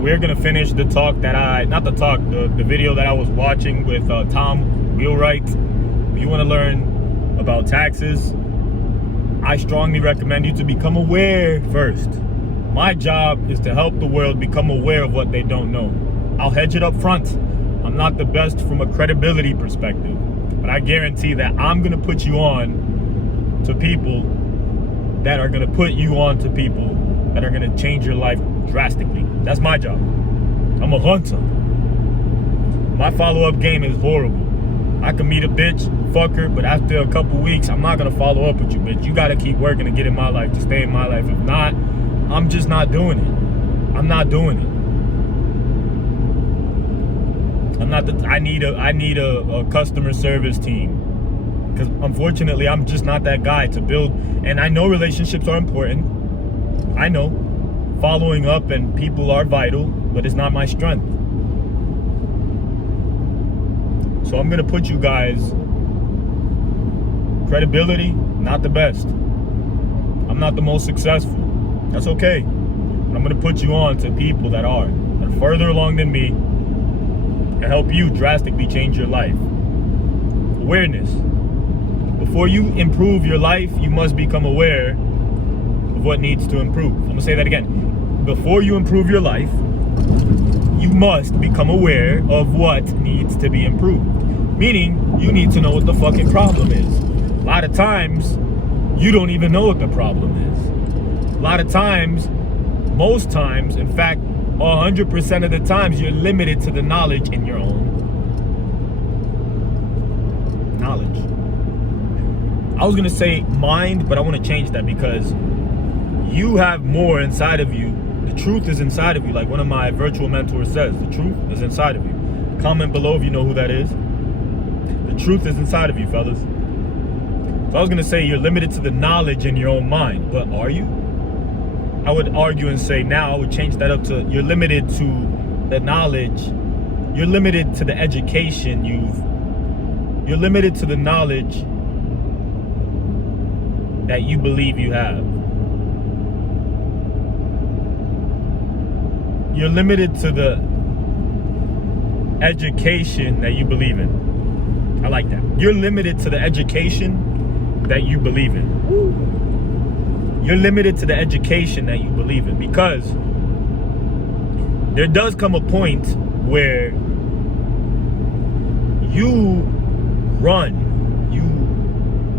we're gonna finish the talk the video that I was watching with Tom Wheelwright. If you want to learn about taxes, I strongly recommend you to become aware first. My job is to help the world become aware of what they don't know. I'll hedge it up front. I'm not the best from a credibility perspective, but I guarantee that I'm gonna put you on to people that are gonna put you on to people that are gonna change your life drastically. That's my job. I'm a hunter. My follow-up game is horrible. I can meet a bitch, fuck her, but after a couple weeks, I'm not gonna follow up with you, bitch. You gotta keep working to get in my life, to stay in my life. If not, I'm just not doing it. I'm not doing it. I need a customer service team. Because unfortunately, I'm just not that guy to build. And I know relationships are important. I know. Following up and people are vital, but it's not my strength. So I'm gonna put you guys, credibility, not the best. I'm not the most successful. That's okay. But I'm gonna put you on to people that are further along than me and help you drastically change your life. Awareness. Before you improve your life, you must become aware of what needs to improve. I'm gonna say that again. Before you improve your life, you must become aware of what needs to be improved. Meaning, you need to know what the fucking problem is. A lot of times, you don't even know what the problem is. A lot of times, most times, in fact, 100% of the times, you're limited to the knowledge in your own knowledge. I was gonna say mind, but I want to change that because you have more inside of you. The truth is inside of you. Like one of my virtual mentors says, the truth is inside of you. Comment below if you know who that is. The truth is inside of you, fellas. So I was gonna say you're limited to the knowledge in your own mind, but are you? I would argue and say now I would change that up to you're limited to the knowledge. You're limited to the education you're limited to the knowledge that you believe you have. You're limited to the education that you believe in. I like that. You're limited to the education that you believe in. You're limited to the education that you believe in because there does come a point where you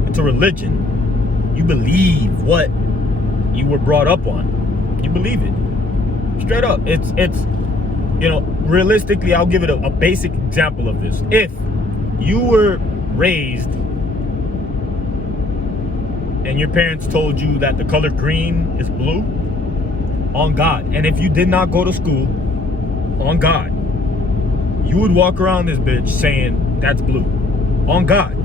it's a religion. You believe what you were brought up on. You believe it. Straight up. It's realistically, I'll give it a basic example of this. If you were raised and your parents told you that the color green is blue, on God, and if you did not go to school, on God, you would walk around this bitch saying that's blue, on God.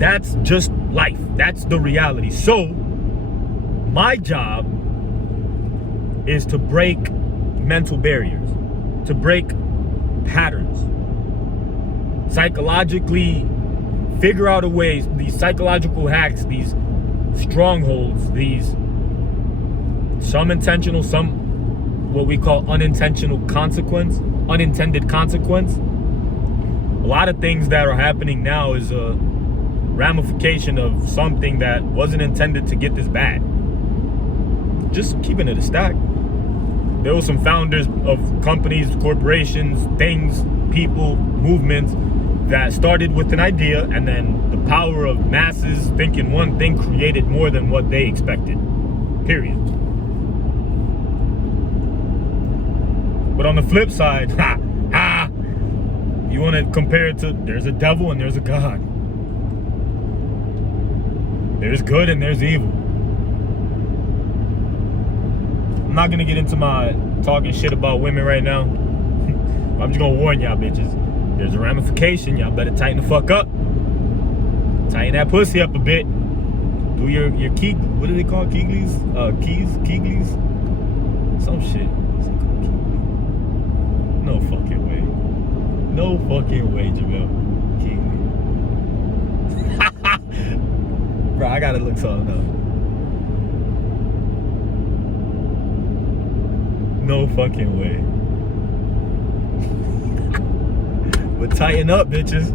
That's just life. That's the reality. So my job is to break mental barriers, to break patterns, psychologically figure out a way, these psychological hacks, these strongholds, these some intentional, some what we call unintended consequence. A lot of things that are happening now is a ramification of something that wasn't intended to get this bad. Just keeping it a stack. There were some founders of companies, corporations, things, people, movements that started with an idea, and then the power of masses thinking one thing created more than what they expected. Period. But on the flip side, you want to compare it to there's a devil and there's a God. There's good and there's evil. I'm not gonna get into my talking shit about women right now. I'm just gonna warn y'all bitches. There's a ramification. Y'all better tighten the fuck up. Tighten that pussy up a bit. Do your key. What do they call Keeglies? Keeglies? Some shit. No fucking way. No fucking way, Jamel. Keegly. Bro, I gotta look something up. no fucking way. But tighten up, bitches.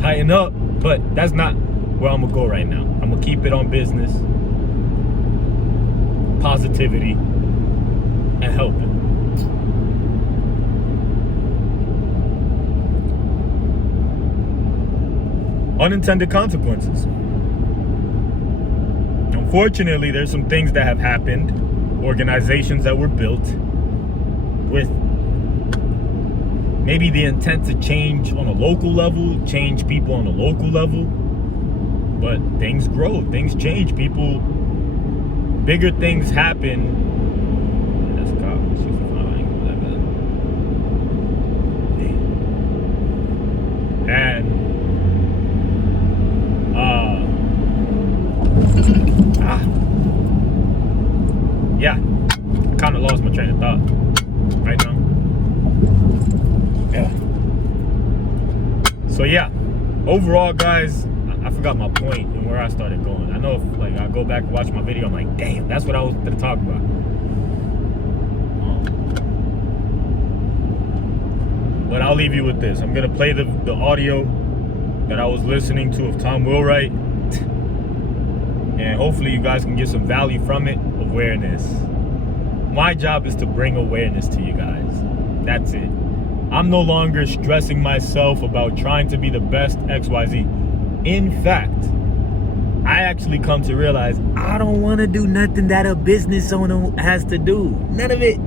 Tighten up. But that's not where I'm gonna go right now. I'm gonna keep it on business, positivity, and helping. Unintended consequences. Unfortunately, there's some things that have happened, organizations that were built with maybe the intent to change on a local level, change people on a local level, but things grow, things change, people, bigger things happen. That's a cop. She's flying like that. And yeah, kind of lost my train of thought right now. Yeah. So yeah, overall, guys, I forgot my point and where I started going. I know if like I go back and watch my video, I'm like, damn, that's what I was gonna talk about. But I'll leave you with this. I'm gonna play the audio that I was listening to of Tom Wheelwright, and hopefully you guys can get some value from it. Awareness. My job is to bring awareness to you guys. That's it. I'm no longer stressing myself about trying to be the best XYZ. In fact, I actually come to realize I don't want to do nothing that a business owner has to do. None of it.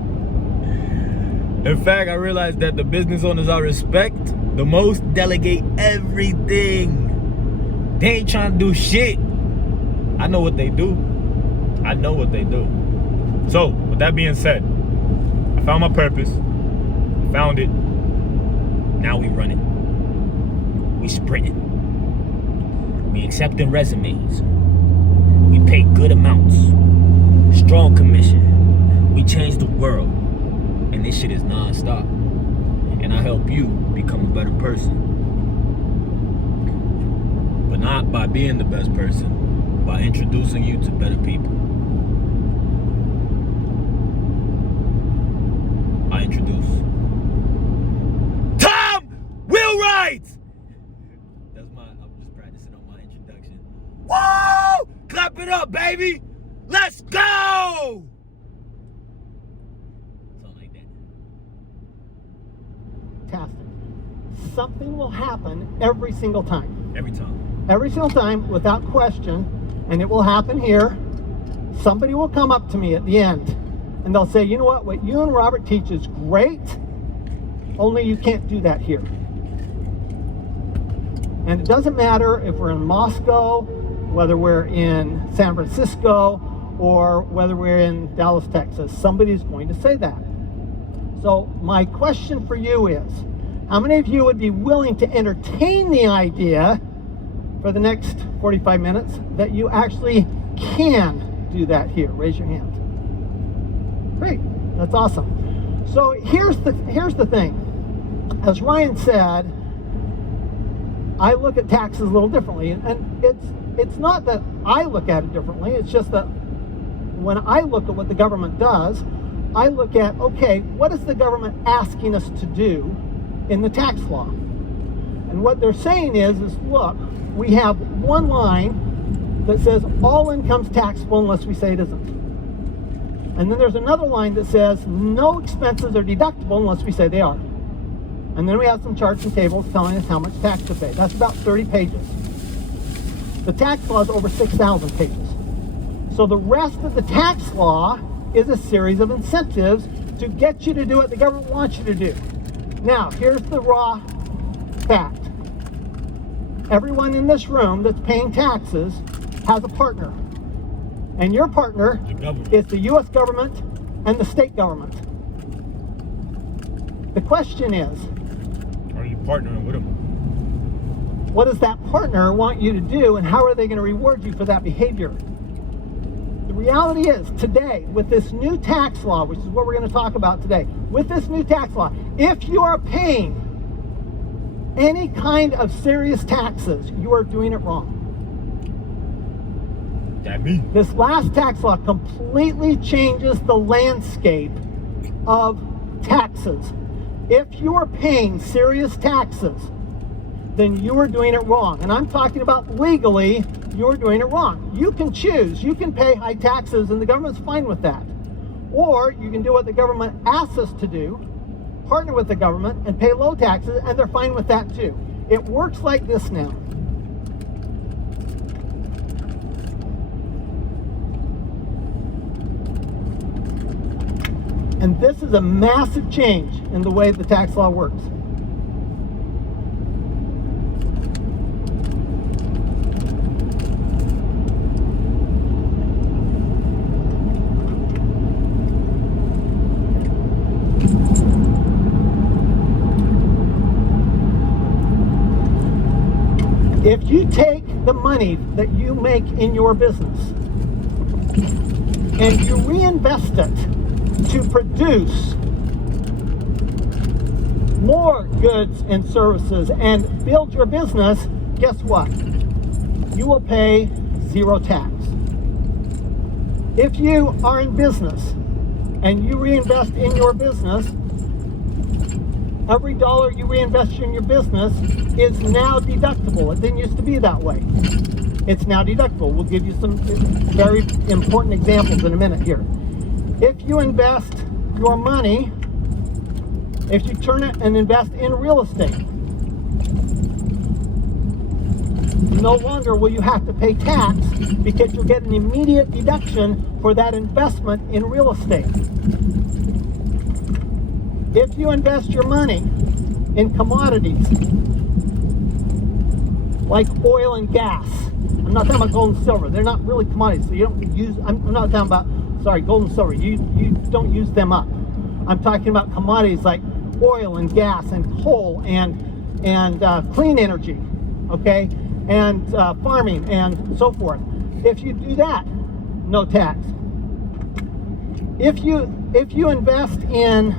In fact, I realized that the business owners I respect the most delegate everything. They ain't trying to do shit. I know what they do. I know what they do. So, with that being said, I found my purpose. I found it. Now we running. We sprinting. We accepting resumes. We pay good amounts. Strong commission. We change the world. And this shit is non-stop. And I help you become a better person. But not by being the best person, by introducing you to better people. I introduce Tom Wheelwright! I'm just practicing on my introduction. Woo! Clap it up, baby! Let's go! Something like that. Fantastic. Something will happen every single time. Every time. Every single time, without question, and it will happen here. Somebody will come up to me at the end and they'll say, you know what you and Robert teach is great, only you can't do that here. And it doesn't matter if we're in Moscow, whether we're in San Francisco, or whether we're in Dallas, Texas. Somebody's going to say that. So my question for you is, how many of you would be willing to entertain the idea for the next 45 minutes that you actually can do that here? Raise your hand. Great, that's awesome. So here's the thing. As Ryan said, I look at taxes a little differently, and it's not that I look at it differently. It's just that when I look at what the government does, I look at, okay, what is the government asking us to do in the tax law? And what they're saying is look, we have one line that says all income's taxable unless we say it isn't. And then there's another line that says no expenses are deductible unless we say they are. And then we have some charts and tables telling us how much tax to pay. That's about 30 pages. The tax law is over 6,000 pages. So the rest of the tax law is a series of incentives to get you to do what the government wants you to do. Now, here's the raw fact. Everyone in this room that's paying taxes has a partner. And your partner is the U.S. government and the state government. The question is, are you partnering with them? What does that partner want you to do, and how are they going to reward you for that behavior? The reality is, today, with this new tax law, which is what we're going to talk about today, with this new tax law, if you are paying any kind of serious taxes, you are doing it wrong. That me. This last tax law completely changes the landscape of taxes. If you are paying serious taxes, then you are doing it wrong. And I'm talking about legally, you're doing it wrong. You can choose. You can pay high taxes and the government's fine with that. Or you can do what the government asks us to do, partner with the government and pay low taxes, and they're fine with that too. It works like this now. And this is a massive change in the way the tax law works. If you take the money that you make in your business and you reinvest it to produce more goods and services and build your business, guess what? You will pay zero tax. If you are in business and you reinvest in your business, every dollar you reinvest in your business is now deductible. It didn't used to be that way. It's now deductible. We'll give you some very important examples in a minute here. If you invest your money, if you turn it and invest in real estate, no longer will you have to pay tax because you'll get an immediate deduction for that investment in real estate. If you invest your money in commodities like oil and gas, I'm not talking about gold and silver. They're not really commodities, so you don't use, I'm not talking about, sorry, gold and silver. You don't use them up. I'm talking about commodities like oil and gas and coal and clean energy, okay, and farming and so forth. If you do that, no tax. If you invest in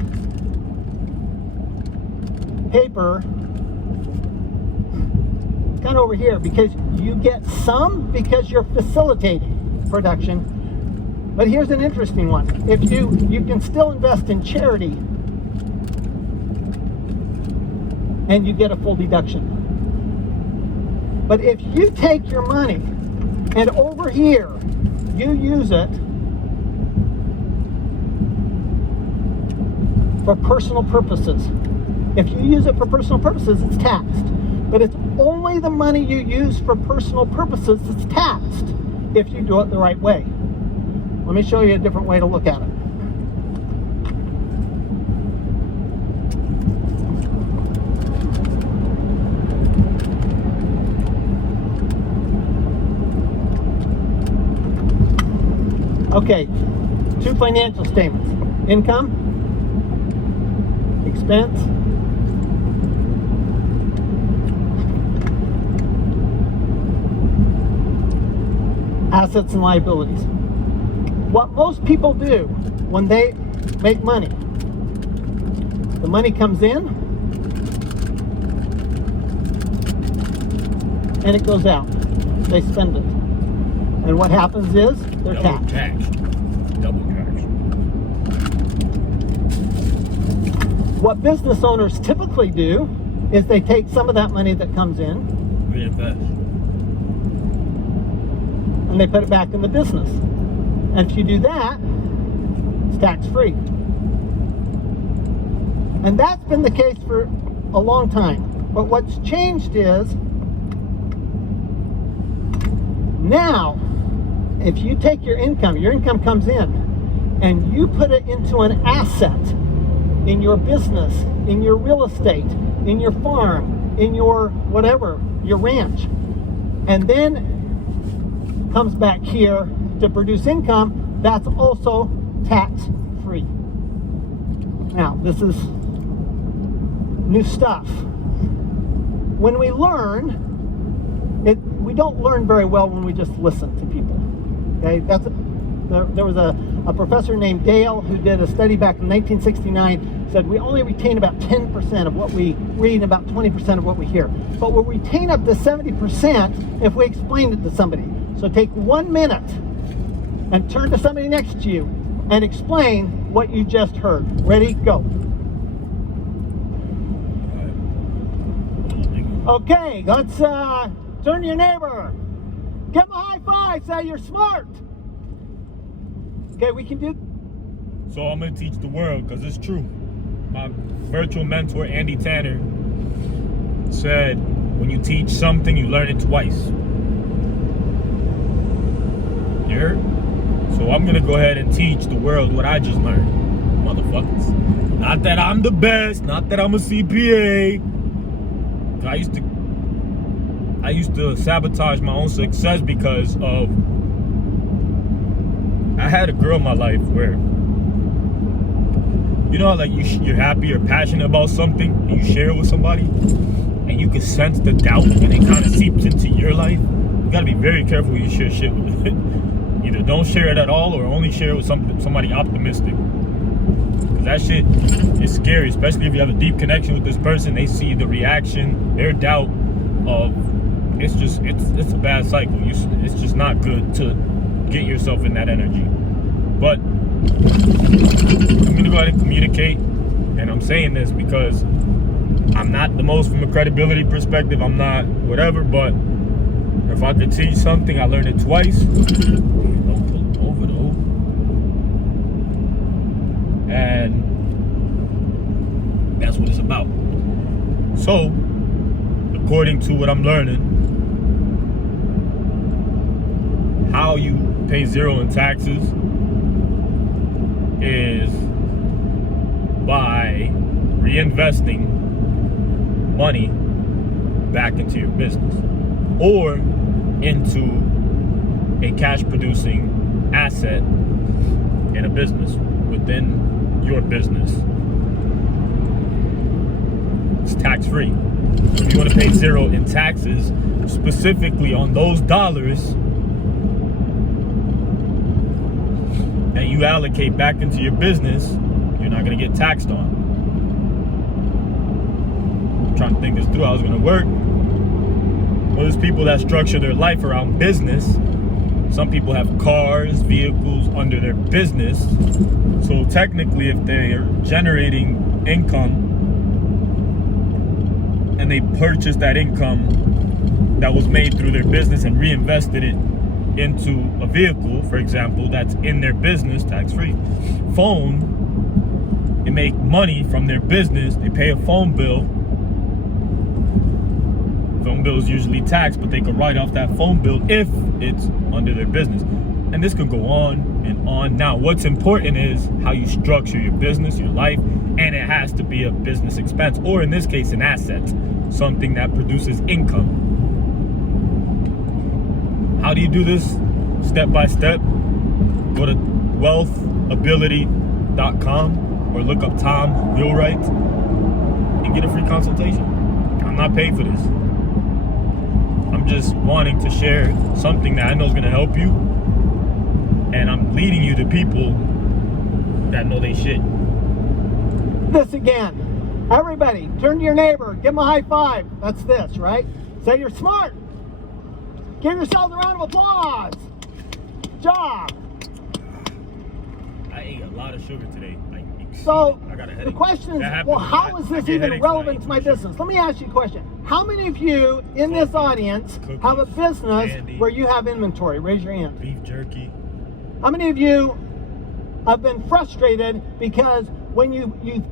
paper, kind of over here, because you get some because you're facilitating production. But here's an interesting one. If you can still invest in charity and you get a full deduction. But if you take your money and over here you use it for personal purposes, if you use it for personal purposes, it's taxed. But it's only the money you use for personal purposes that's taxed if you do it the right way. Let me show you a different way to look at it. Okay, two financial statements. Income, expense, assets and liabilities. What most people do when they make money, the money comes in and it goes out. They spend it. And what happens is they're taxed. Double taxed. What business owners typically do is they take some of that money that comes in, Reinvest. and they put it back in the business. And if you do that, it's tax-free. And that's been the case for a long time. But what's changed is now, if you take your income comes in, and you put it into an asset in your business, in your real estate, in your farm, in your whatever, your ranch, and then comes back here to produce income, that's also tax-free. Now, this is new stuff. When we learn, we don't learn very well when we just listen to people. Okay, there was a professor named Dale who did a study back in 1969, said we only retain about 10% of what we read and about 20% of what we hear. But we'll retain up to 70% if we explain it to somebody. So take 1 minute and turn to somebody next to you and explain what you just heard. Ready? Go. Okay, let's turn to your neighbor. Give him a high five. Say you're smart. Okay, we can do. So I'm gonna teach the world because it's true. My virtual mentor Andy Tanner said, when you teach something, you learn it twice. You heard? So I'm gonna go ahead and teach the world what I just learned, motherfuckers. Not that I'm the best, not that I'm a CPA. I used to sabotage my own success because of, I had a girl in my life where, you know, like you're happy or passionate about something and you share it with somebody and you can sense the doubt and it kind of seeps into your life. You gotta be very careful when you share shit with it. Either don't share it at all or only share it with somebody optimistic. Because that shit is scary, especially if you have a deep connection with this person. They see the reaction, their doubt of, it's a bad cycle. It's just not good to get yourself in that energy. But I'm gonna go ahead and communicate, and I'm saying this because I'm not the most from a credibility perspective. I'm not whatever, but if I could teach something, I learned it twice. Don't pull over though. And that's what it's about. So, according to what I'm learning, how you pay zero in taxes is by reinvesting money back into your business or into a cash producing asset in a business within your business. It's tax free. If you want to pay zero in taxes, specifically on those dollars that you allocate back into your business, you're not going to get taxed on. I'm trying to think this through how it's going to work. Well, there's people that structure their life around business. Some people have cars, vehicles under their business. So technically, if they're generating income and they purchase that income that was made through their business and reinvested it into a vehicle, for example, that's in their business, tax-free. Phone, they make money from their business, they pay a phone bill. Phone bill is usually taxed, but they can write off that phone bill if it's under their business. And this could go on and on. Now, what's important is how you structure your business, your life, and it has to be a business expense, or in this case, an asset, something that produces income. How do you do this? Step by step. Go to wealthability.com or look up Tom Wheelwright and get a free consultation. I'm not paid for this. I'm just wanting to share something that I know is going to help you, and I'm leading you to people that know they shit. This again. Everybody, turn to your neighbor. Give them a high five. That's this, right? Say you're smart. Give yourselves a round of applause. Good job. I ate a lot of sugar today. So I got a the headache. question is, well, how is this even relevant to my business? Let me ask you a question. How many of you in this audience have a business where you have inventory? Raise your hand. Beef jerky. How many of you have been frustrated because when you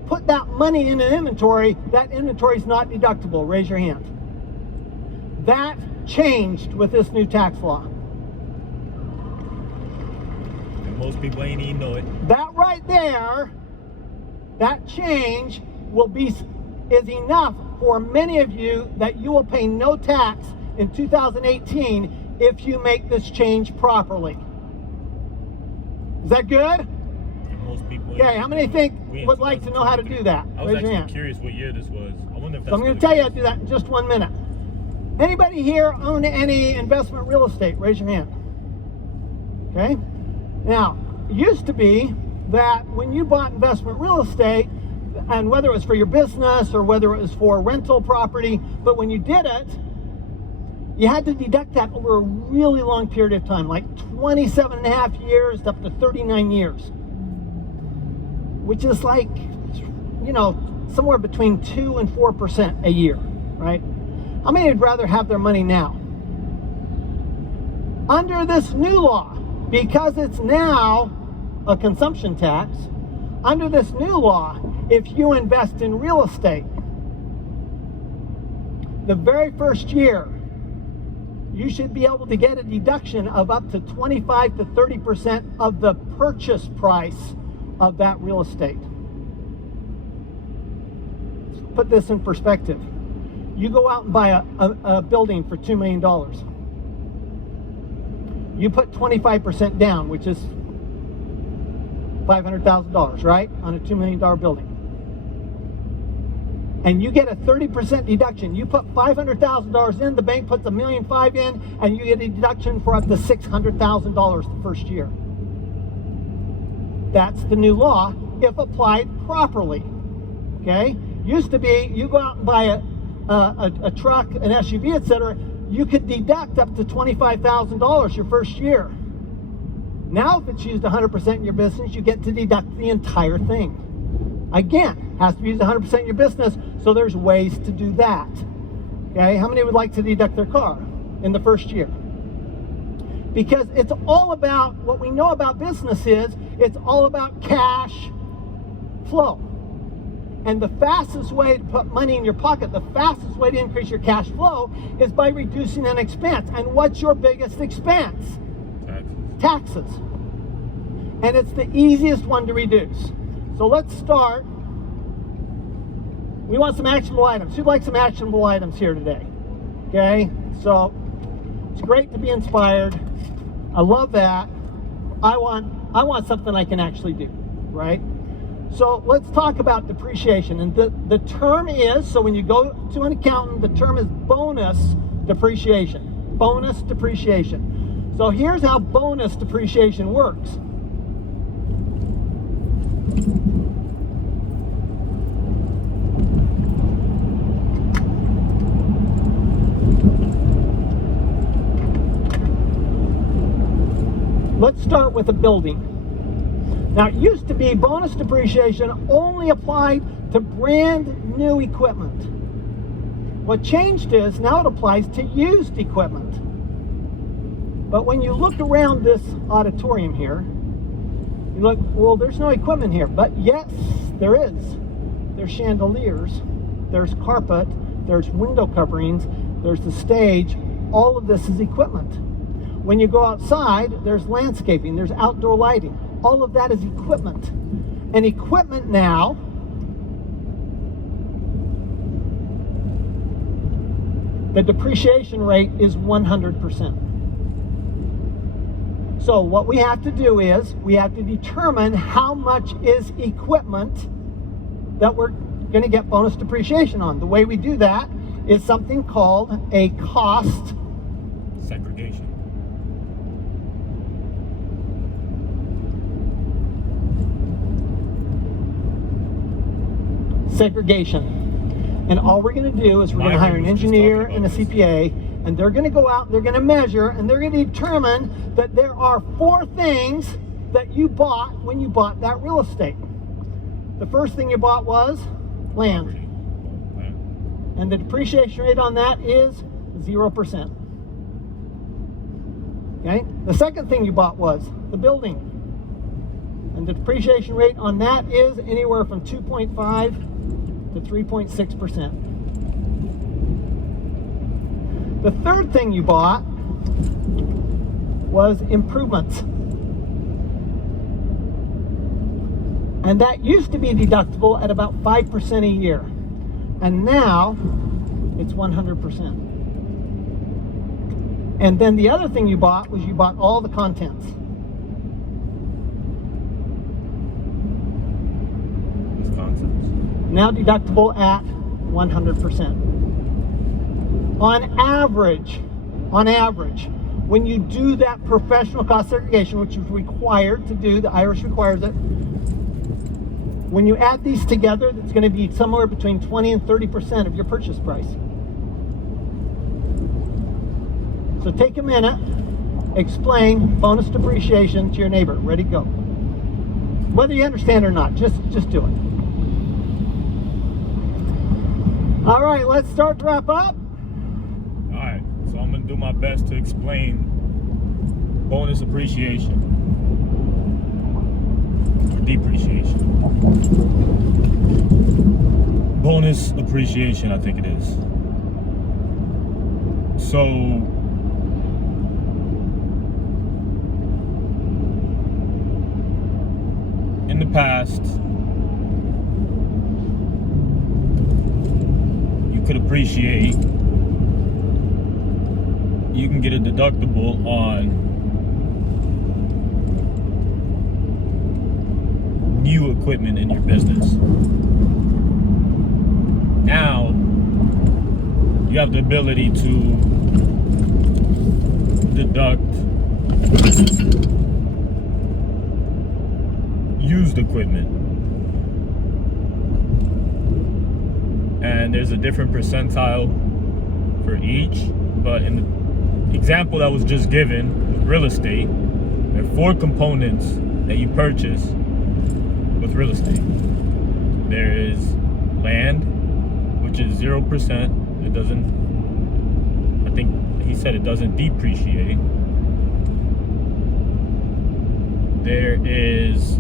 put that money in an inventory, that inventory is not deductible? Raise your hand. That changed with this new tax law. And most people ain't even know it. That right there, that change is enough for many of you that you will pay no tax in 2018 if you make this change properly. Is that good? And most people. Okay, how many would like to know how to do that? I was Raise your hand. actually curious what year this was. I wonder if that's. So I'm going to tell you how to do that in just 1 minute. Anybody here own any investment real estate? Raise your hand. Okay. Now, it used to be that when you bought investment real estate, and whether it was for your business or whether it was for rental property, but when you did it, you had to deduct that over a really long period of time, like 27 and a half years up to 39 years. which is like, somewhere between 2 and 4% a year, right? How many would rather have their money now? Under this new law, because it's now a consumption tax, under this new law, if you invest in real estate, the very first year, you should be able to get a deduction of up to 25 to 30% of the purchase price of that real estate. Put this in perspective. You go out and buy a building for $2 million. You put 25% down, which is $500,000, right? On a $2 million building. And you get a 30% deduction. You put $500,000 in, the bank puts $1.5 million in, and you get a deduction for up to $600,000 the first year. That's the new law if applied properly. Okay? Used to be, you go out and buy a truck, an SUV, etc., you could deduct up to $25,000 your first year. Now, if it's used 100% in your business, you get to deduct the entire thing. Again, has to be used 100% in your business, so there's ways to do that. Okay, how many would like to deduct their car in the first year? Because it's all about, what we know about business is, it's all about cash flow. And the fastest way to put money in your pocket, the fastest way to increase your cash flow is by reducing an expense. And what's your biggest expense? Taxes. And it's the easiest one to reduce. So let's start. We want some actionable items. Who'd like some actionable items here today? Okay, so it's great to be inspired. I love that. I want something I can actually do, right? So let's talk about depreciation. And the term is, so when you go to an accountant, the term is bonus depreciation. Bonus depreciation. So here's how bonus depreciation works. Let's start with a building. Now, it used to be bonus depreciation only applied to brand new equipment. What changed is now it applies to used equipment. But when you look around this auditorium here, you look, well, there's no equipment here. But yes, there is. There's chandeliers, there's carpet, there's window coverings, there's the stage. All of this is equipment. When you go outside, there's landscaping, there's outdoor lighting. All of that is equipment. And equipment now the depreciation rate is 100%. So what we have to do is we have to determine how much is equipment that we're going to get bonus depreciation on. The way we do that is something called a cost segregation. Segregation. And all we're going to do is we're going to hire an engineer and a CPA, and they're going to go out, they're going to measure, and they're going to determine that there are 4 things that you bought when you bought that real estate. The first thing you bought was land. And the depreciation rate on that is 0%. Okay? The second thing you bought was the building. And the depreciation rate on that is anywhere from 2.5 to 3.6%. The third thing you bought was improvements. And that used to be deductible at about 5% a year. And now it's 100%. And then the other thing you bought was you bought all the contents. Now deductible at 100%. On average, when you do that professional cost segregation, which is required to do, the IRS requires it, when you add these together, it's going to be somewhere between 20 and 30% of your purchase price. So take a minute, explain bonus depreciation to your neighbor. Ready, go. Whether you understand or not, just do it. All right, let's start to wrap up. All right, so I'm gonna do my best to explain bonus appreciation or depreciation. Bonus appreciation, I think it is. So in the past, you could appreciate, you can get a deductible on new equipment in your business. Now, you have the ability to deduct used equipment. And there's a different percentile for each, but in the example that was just given with real estate, there are 4 components that you purchase with real estate. There is land, which is 0%. It doesn't, I think he said it doesn't depreciate. There is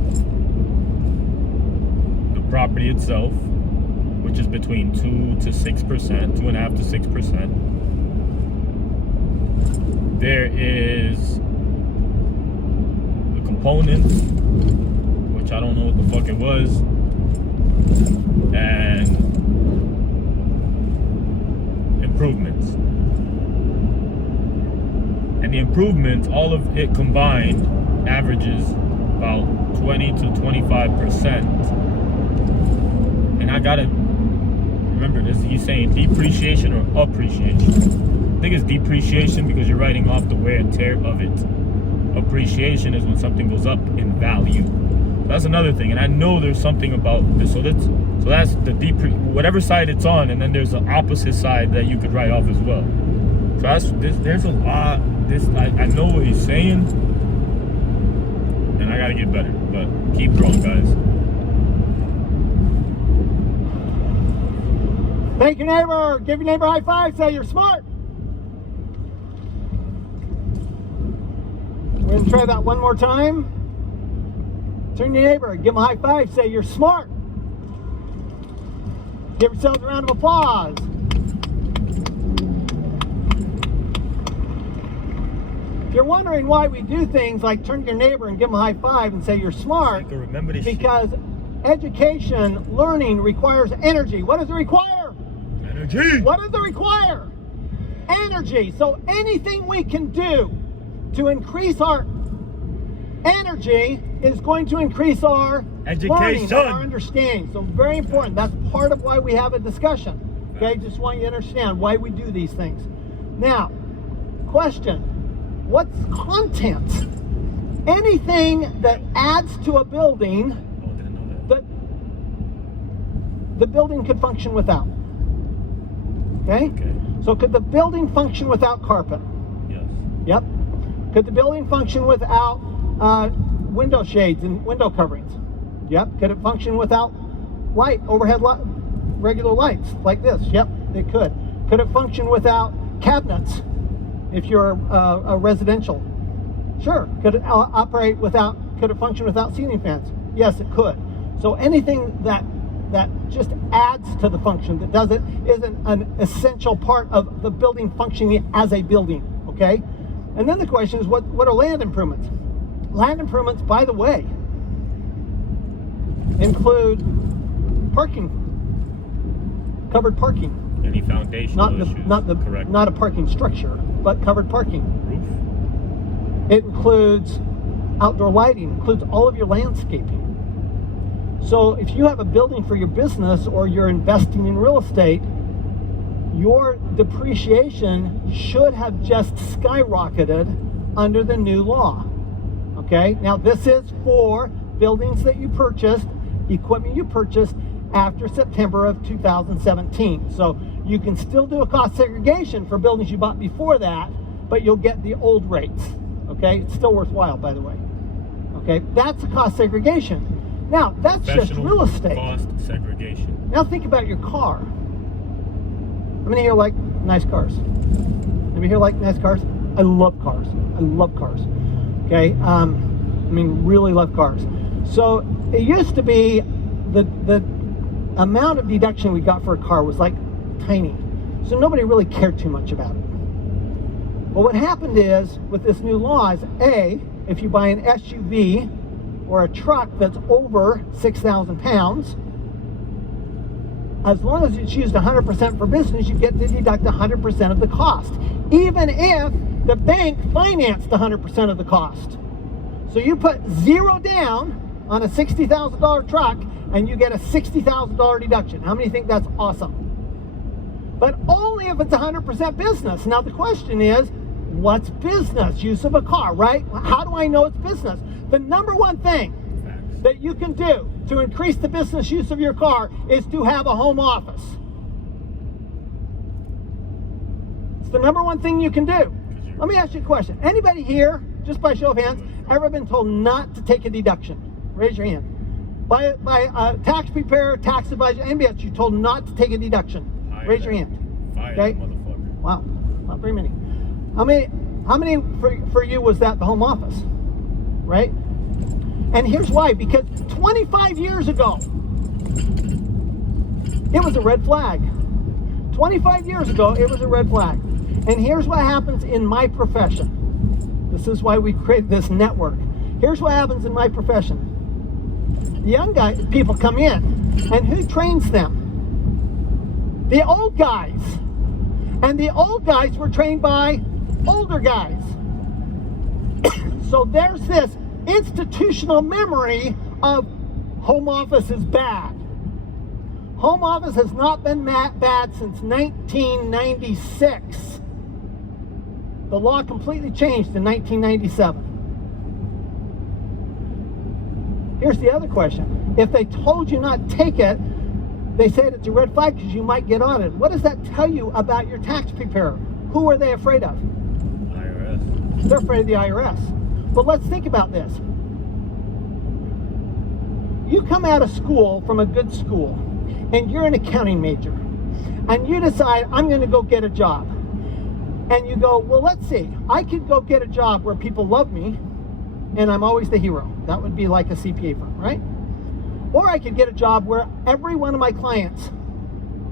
the property itself, which is between 2 to 6%, 2.5 to 6%. There is the components, which I don't know what the fuck it was, and improvements. And the improvements, all of it combined, averages about 20 to 25%. And I gotta remember this, he's saying depreciation or appreciation. I think it's depreciation because you're writing off the wear and tear of it. Appreciation is when something goes up in value. That's another thing, and I know there's something about this. So that's the whatever side it's on, and then there's the opposite side that you could write off as well. So that's this. There's a lot. I know what he's saying, and I gotta get better. But keep growing, guys. Thank your neighbor. Give your neighbor a high five. Say you're smart. We're gonna try that one more time. Turn to your neighbor, give him a high five, say you're smart. Give yourselves a round of applause. If you're wondering why we do things like turn to your neighbor and give him a high five and say you're smart, You can remember this because education, learning requires energy. What does it require? Energy. What does it require? Energy. So anything we can do to increase our energy is going to increase our learning and our understanding. So very important. That's part of why we have a discussion. Okay, just want you to understand why we do these things. Now, question: what's content? Anything that adds to a building that the building could function without. Okay? So could the building function without carpet? Yes. Yep. Could the building function without window shades and window coverings? Yep. Could it function without light, overhead light, regular lights like this? Yep, it could. Could it function without cabinets if you're a residential? Sure. Could it operate without, could it function without ceiling fans? Yes, it could. So anything that just adds to the function, that isn't an essential part of the building functioning as a building, okay? And then the question is, what are land improvements? Land improvements, by the way, include parking, covered parking. Any foundational issues? Correct. Not a parking structure, but covered parking. Roof. It includes outdoor lighting, includes all of your landscaping. So if you have a building for your business or you're investing in real estate, your depreciation should have just skyrocketed under the new law. Okay, now this is for buildings that you purchased, equipment you purchased after September of 2017. So you can still do a cost segregation for buildings you bought before that, but you'll get the old rates. Okay, it's still worthwhile, by the way. Okay, that's a cost segregation. Now, that's just Professional real estate. cost segregation. Now think about your car. How many here like nice cars? Anybody here like nice cars? I love cars. I love cars. Okay, really love cars. So it used to be the amount of deduction we got for a car was like tiny. So nobody really cared too much about it. Well, what happened is, with this new law is, if you buy an SUV or a truck that's over 6,000 pounds, as long as it's used 100% for business, you get to deduct 100% of the cost, even if the bank financed 100% of the cost. So you put zero down on a $60,000 truck and you get a $60,000 deduction. How many think that's awesome? But only if it's 100% business. Now the question is, what's business? Use of a car, right? How do I know it's business? The number one thing that you can do to increase the business use of your car is to have a home office. It's the number one thing you can do. Let me ask you a question. Anybody here, just by show of hands, ever been told not to take a deduction? Raise your hand. By a tax preparer, tax advisor, anybody else, you're told not to take a deduction? Raise your hand. Okay? Wow, not very many. How many for you was that the home office? Right? And here's why, because 25 years ago, it was a red flag. 25 years ago, it was a red flag. And here's what happens in my profession. This is why we created this network. Here's what happens in my profession. Young people come in, and who trains them? The old guys. And the old guys were trained by older guys. So there's this institutional memory of home office is bad. Home office has not been bad since 1996. The law completely changed in 1997. Here's the other question. If they told you not to take it, they said it's a red flag because you might get audited. What does that tell you about your tax preparer? Who are they afraid of? IRS. They're afraid of the IRS. But let's think about this. You come out of school from a good school, and you're an accounting major, and you decide, I'm going to go get a job. And you go, well, let's see. I could go get a job where people love me, and I'm always the hero. That would be like a CPA firm, right? Or I could get a job where every one of my clients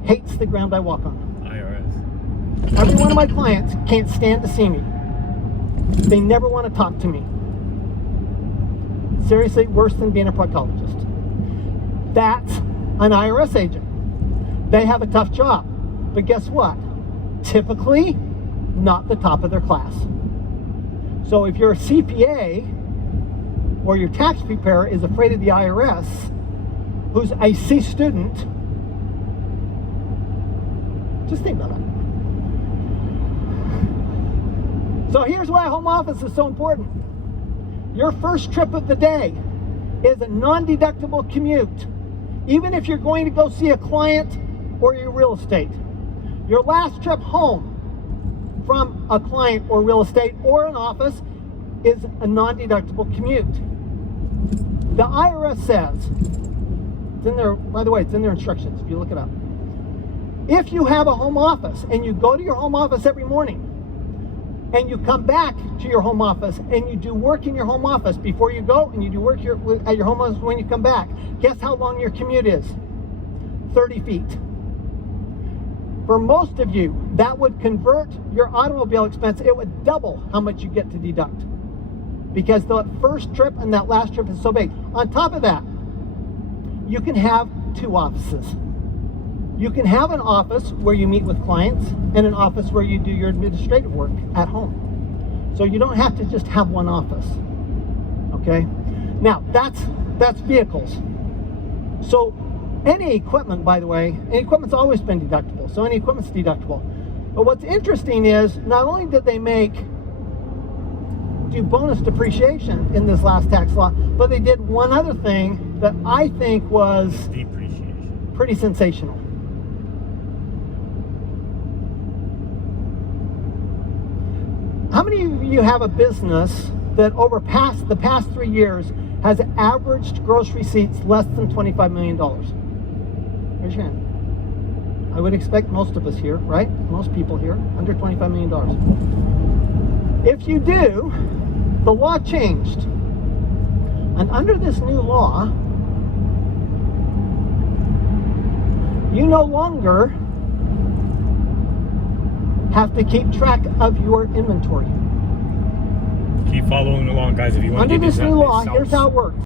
hates the ground I walk on. IRS. Every one of my clients can't stand to see me. They never want to talk to me. Seriously, worse than being a proctologist. That's an IRS agent. They have a tough job. But guess what? Typically, not the top of their class. So if you're a CPA or your tax preparer is afraid of the IRS, who's a C student, just think about that. So here's why home office is so important. Your first trip of the day is a non-deductible commute, even if you're going to go see a client or your real estate. Your last trip home from a client or real estate or an office is a non-deductible commute. The IRS says, it's in there, by the way, it's in their instructions if you look it up. If you have a home office and you go to your home office every morning and you come back to your home office and you do work in your home office before you go and you do work at your home office when you come back, guess how long your commute is? 30 feet. For most of you, that would convert your automobile expense. It would double how much you get to deduct, because the first trip and that last trip is so big. On top of that, you can have two offices. You can have an office where you meet with clients and an office where you do your administrative work at home. So you don't have to just have one office. Okay? Now, that's vehicles. So any equipment, by the way, any equipment's always been deductible. So any equipment's deductible. But what's interesting is, not only did they do bonus depreciation in this last tax law, but they did one other thing that I think was Depreciation. Pretty sensational. How many of you have a business that over the past 3 years has averaged gross receipts less than $25 million? Raise your hand. I would expect most of us here, right? Most people here, under $25 million. If you do, the law changed. And under this new law, you no longer have to keep track of your inventory. Keep following along, guys, if you want Under to get this new law, this here's how it works.